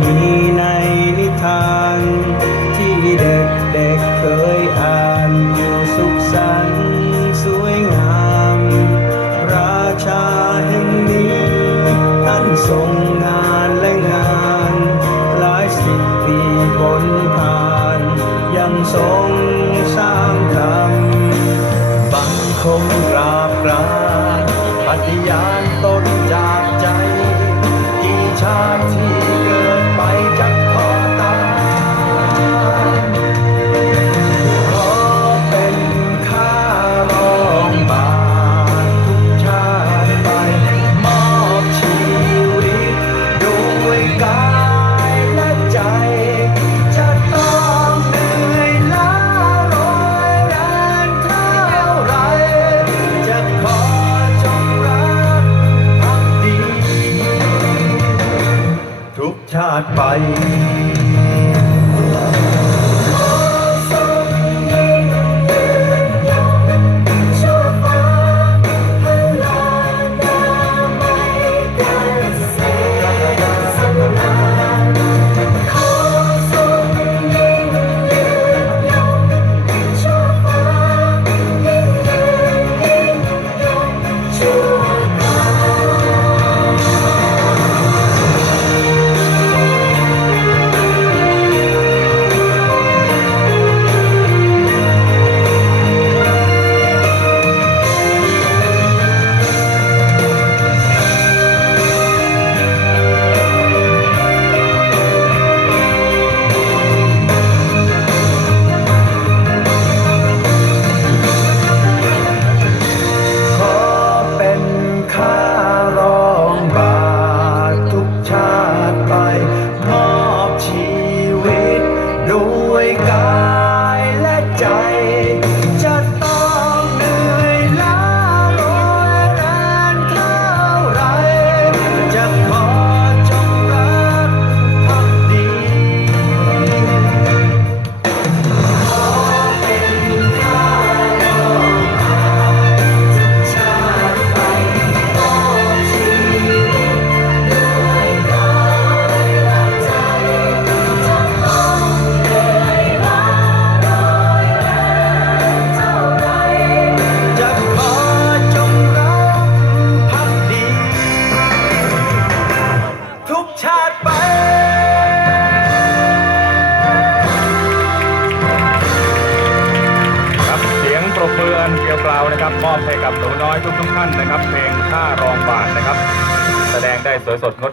มีในนิทาน my. ครับมอบให้กับหนูน้อยทุกๆท่านนะครับ เพลงข้ารองบาทนะครับ แสดงได้สวยสดงด